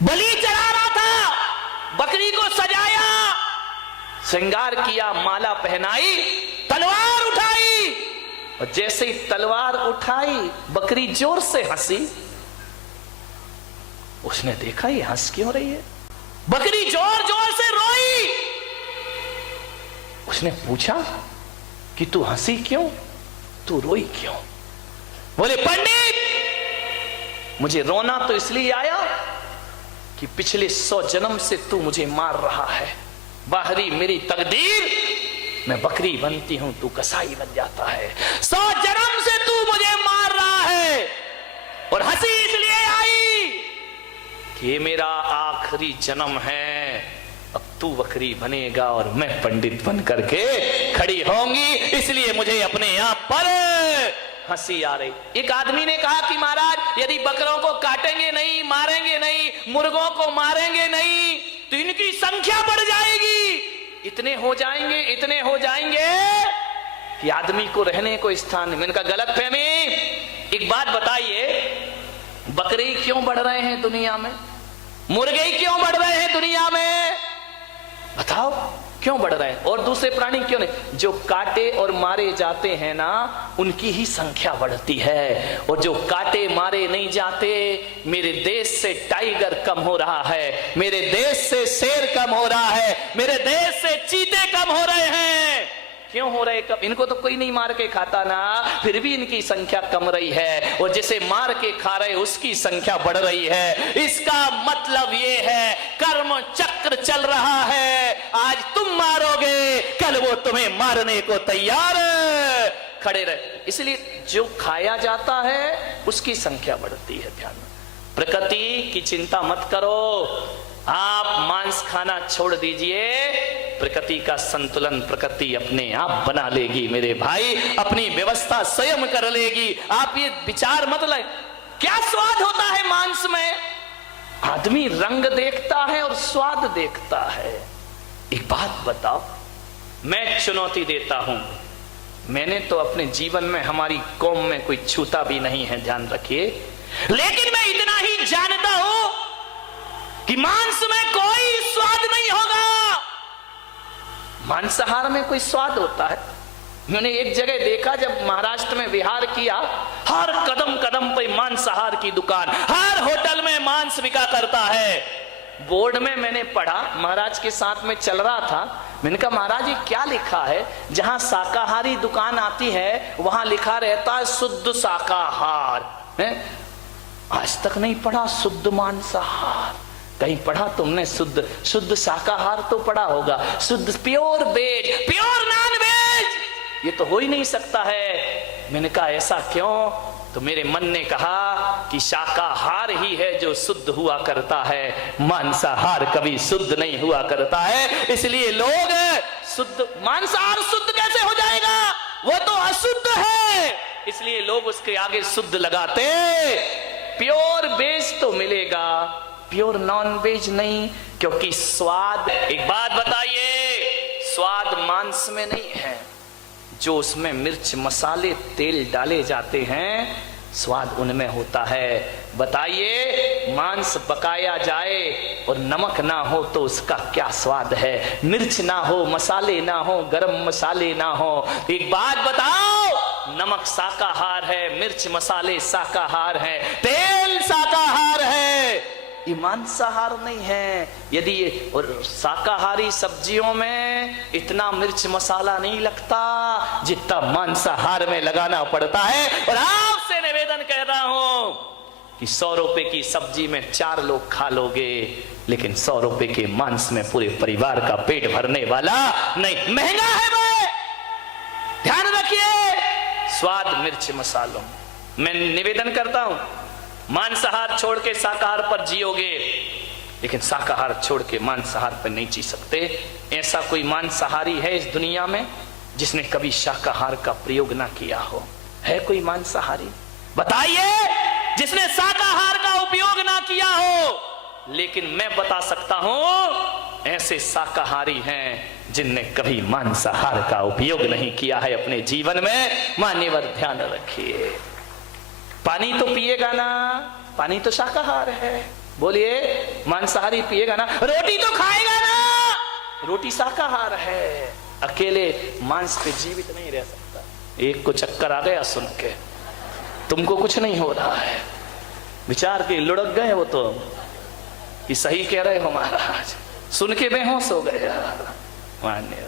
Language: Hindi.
बलि चढ़ा रहा था, बकरी को सजाया, श्रृंगार किया, माला पहनाई, तलवार उठाई, और जैसे ही तलवार उठाई बकरी जोर से हंसी। उसने देखा ये हंस क्यों रही है, बकरी जोर जोर से रोई। उसने पूछा कि तू हंसी क्यों, तू रोई क्यों? बोले पंडित, मुझे रोना तो इसलिए आया कि पिछले 100 जन्म से तू मुझे मार रहा है। बाहरी मेरी तकदीर, मैं बकरी बनती हूं, तू कसाई बन जाता है। 100 जन्म से तू मुझे मार रहा है, और हंसी इसलिए आई कि ये मेरा आखिरी जन्म है। अब तू बकरी बनेगा और मैं पंडित बन करके खड़ी होंगी, इसलिए मुझे अपने आप पर हंसी आ रही। एक आदमी ने कहा कि महाराज, यदि बकरों को काटेंगे नहीं, मारेंगे नहीं, मुर्गों को मारेंगे नहीं, तो इनकी संख्या बढ़ जाएगी, इतने हो जाएंगे, इतने हो जाएंगे कि आदमी को रहने को स्थान नहीं। मैंने कहा गलत फहमी। एक बात बताइए, बकरे क्यों बढ़ रहे हैं दुनिया में, मुर्गे क्यों बढ़ रहे हैं दुनिया में? बताओ क्यों बढ़ रहे हैं? और दूसरे प्राणी क्यों नहीं? जो काटे और मारे जाते हैं ना, उनकी ही संख्या बढ़ती है, और जो काटे मारे नहीं जाते, मेरे देश से टाइगर कम हो रहा है, मेरे देश से शेर कम हो रहा है, मेरे देश से चीते कम हो रहे हैं। क्यों हो रहे कम? इनको तो कोई नहीं मार के खाता ना, फिर भी इनकी संख्या कम रही है, और जिसे मार के खा रहे उसकी संख्या बढ़ रही है। इसका मतलब ये है कर्म चक्र चल रहा है, आज तुम मारोगे, कल वो तुम्हें मारने को तैयार खड़े रहे। इसलिए जो खाया जाता है उसकी संख्या बढ़ती है। ध्यान, प्रकृति की चिंता मत करो, आप मांस खाना छोड़ दीजिए, प्रकृति का संतुलन प्रकृति अपने आप बना लेगी मेरे भाई, अपनी व्यवस्था स्वयं कर लेगी। आप ये विचार मत लाए। क्या स्वाद होता है मांस में? आदमी रंग देखता है और स्वाद देखता है। एक बात बताओ, मैं चुनौती देता हूं, मैंने तो अपने जीवन में हमारी कौम में कोई छूता भी नहीं है, ध्यान रखिए, लेकिन मैं इतना ही जानता हूं कि मांस में कोई स्वाद नहीं होगा। मांसाहार में कोई स्वाद होता है? मैंने एक जगह देखा, जब महाराष्ट्र में विहार किया, हर कदम कदम पे मांसाहार की दुकान, हर होटल में मांस बिका करता है। बोर्ड में मैंने पढ़ा, महाराज के साथ में चल रहा था, मैंने कहा महाराज ये क्या लिखा है? जहां शाकाहारी दुकान आती है वहां लिखा रहता है शुद्ध शाकाहार है? आज तक नहीं पढ़ा शुद्ध मांसाहार। कहीं पढ़ा तुमने? शुद्ध शाकाहार तो पढ़ा होगा, शुद्ध pure veg, pure non veg, ये तो हो ही नहीं सकता है। मैंने कहा ऐसा क्यों? तो मेरे मन ने कहा कि शाकाहार ही है जो शुद्ध हुआ करता है, मांसाहार कभी शुद्ध नहीं हुआ करता है। इसलिए लोग शुद्ध, मांसाहार शुद्ध कैसे हो जाएगा, वो तो अशुद्ध है, इसलिए लोग उसके आगे शुद्ध लगाते। प्योर वेज तो मिलेगा, प्योर नॉन वेज नहीं, क्योंकि स्वाद, एक बात बताइए, स्वाद मांस में नहीं है, जो उसमें मिर्च मसाले तेल डाले जाते हैं स्वाद उनमें होता है। बताइए, मांस पकाया जाए और नमक ना हो तो उसका क्या स्वाद है? मिर्च ना हो, मसाले ना हो, गरम मसाले ना हो। एक बात बताओ, नमक शाकाहार है, मिर्च मसाले शाकाहार है, तेल शाकाहार है, ये मांसाहार नहीं है। यदि ये, और शाकाहारी सब्जियों में इतना मिर्च मसाला नहीं लगता जितना मांसाहार में लगाना पड़ता है। और आपसे निवेदन कह रहा हूं कि 100 रुपए की सब्जी में 4 लोग खा लोगे, लेकिन 100 रुपए के मांस में पूरे परिवार का पेट भरने वाला नहीं। महंगा है भाई, ध्यान रखिए। स्वाद मिर्च मसालों, मैं निवेदन करता हूं, मांसाहार छोड़ के शाकाहार पर जियोगे, लेकिन शाकाहार छोड़ के मांसाहार पर नहीं जी सकते। ऐसा कोई मांसाहारी है इस दुनिया में जिसने कभी शाकाहार का प्रयोग ना किया हो? है कोई मांसाहारी? बताइए, जिसने शाकाहार का उपयोग ना किया हो। लेकिन मैं बता सकता हूं, ऐसे शाकाहारी हैं जिनने कभी मांसाहार का उपयोग नहीं किया है अपने जीवन में। मान्यवर ध्यान रखिए, पानी तो पिएगा ना, पानी तो शाकाहार है, बोलिए, मांसाहारी पिएगा ना, रोटी तो खाएगा ना, रोटी शाकाहार है, अकेले मांस पे जीवित नहीं रह सकता। एक को चक्कर आ गया सुन के, तुमको कुछ नहीं हो रहा है, विचार के लुढ़क गए वो तो कि सही कह रहे हो महाराज, सुन के बेहोश हो गया। मान्य